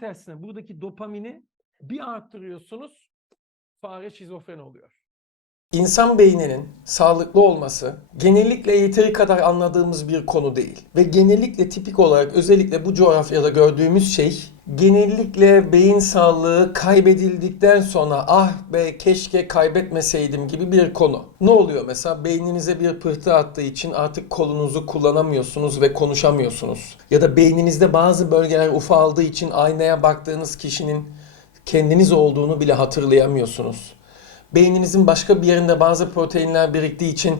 tersine buradaki dopamini bir arttırıyorsunuz. Fare şizofren oluyor. İnsan beyninin sağlıklı olması genellikle yeteri kadar anladığımız bir konu değil. Ve genellikle tipik olarak özellikle bu coğrafyada gördüğümüz şey genellikle beyin sağlığı kaybedildikten sonra ah be keşke kaybetmeseydim gibi bir konu. Ne oluyor mesela beyninize bir pıhtı attığı için artık kolunuzu kullanamıyorsunuz ve konuşamıyorsunuz. Ya da beyninizde bazı bölgeler ufaldığı için aynaya baktığınız kişinin kendiniz olduğunu bile hatırlayamıyorsunuz beyninizin başka bir yerinde bazı proteinler biriktiği için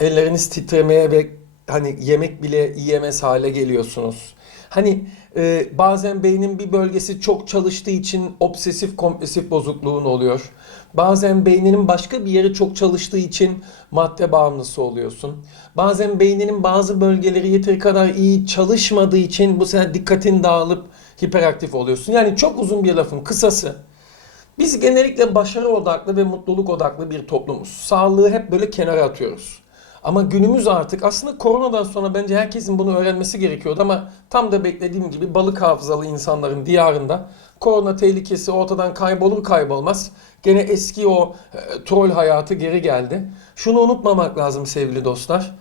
elleriniz titremeye ve hani yemek bile yiyemez hale geliyorsunuz. Hani e, bazen beynin bir bölgesi çok çalıştığı için obsesif kompulsif bozukluğun oluyor. Bazen beyninin başka bir yeri çok çalıştığı için madde bağımlısı oluyorsun. Bazen beyninin bazı bölgeleri yeteri kadar iyi çalışmadığı için bu sefer dikkatin dağılıp hiperaktif oluyorsun. Yani çok uzun bir lafın kısası. Biz genellikle başarı odaklı ve mutluluk odaklı bir toplumuz. Sağlığı hep böyle kenara atıyoruz. Ama günümüz artık aslında koronadan sonra bence herkesin bunu öğrenmesi gerekiyordu ama tam da beklediğim gibi balık hafızalı insanların diyarında korona tehlikesi ortadan kaybolur kaybolmaz gene eski o e, troll hayatı geri geldi. Şunu unutmamak lazım sevgili dostlar.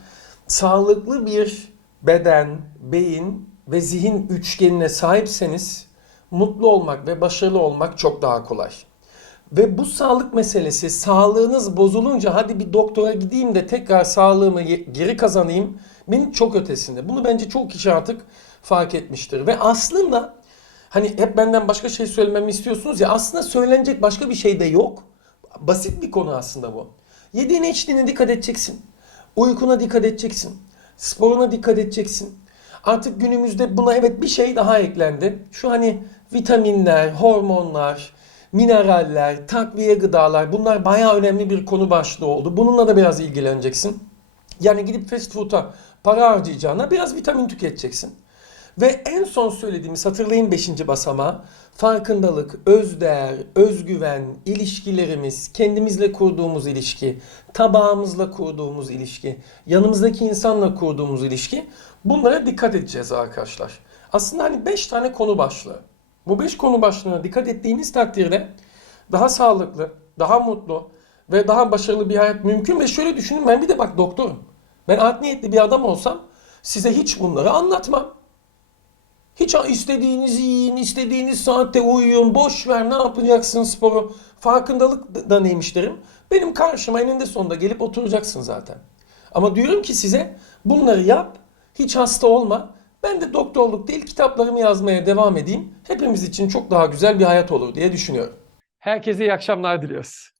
Sağlıklı bir beden, beyin ve zihin üçgenine sahipseniz mutlu olmak ve başarılı olmak çok daha kolay. Ve bu sağlık meselesi sağlığınız bozulunca hadi bir doktora gideyim de tekrar sağlığımı geri kazanayım benim çok ötesinde. Bunu bence çok kişi artık fark etmiştir. Ve aslında hani hep benden başka şey söylememi istiyorsunuz ya aslında söylenecek başka bir şey de yok. Basit bir konu aslında bu. Yediğine içtiğine dikkat edeceksin. Uykuna dikkat edeceksin. Sporuna dikkat edeceksin. Artık günümüzde buna evet bir şey daha eklendi. Şu hani vitaminler, hormonlar, mineraller, takviye gıdalar bunlar bayağı önemli bir konu başlığı oldu. Bununla da biraz ilgileneceksin. Yani gidip fast food'a para harcayacağına biraz vitamin tüketeceksin. Ve en son söylediğimiz hatırlayın 5. basamağı farkındalık, özdeğer, özgüven, ilişkilerimiz, kendimizle kurduğumuz ilişki, tabağımızla kurduğumuz ilişki, yanımızdaki insanla kurduğumuz ilişki bunlara dikkat edeceğiz arkadaşlar. Aslında hani 5 tane konu başlığı. Bu 5 konu başlığına dikkat ettiğiniz takdirde daha sağlıklı, daha mutlu ve daha başarılı bir hayat mümkün. Ve şöyle düşünün ben bir de bak doktorum. Ben art niyetli bir adam olsam size hiç bunları anlatmam. Hiç istediğinizi yiyin, istediğiniz saatte uyuyun, boş ver ne yapacaksın sporu. Farkındalık da neymiş derim. Benim karşıma eninde sonunda gelip oturacaksın zaten. Ama diyorum ki size bunları yap, hiç hasta olma. Ben de doktorluk değil kitaplarımı yazmaya devam edeyim. Hepimiz için çok daha güzel bir hayat olur diye düşünüyorum. Herkese iyi akşamlar diliyoruz.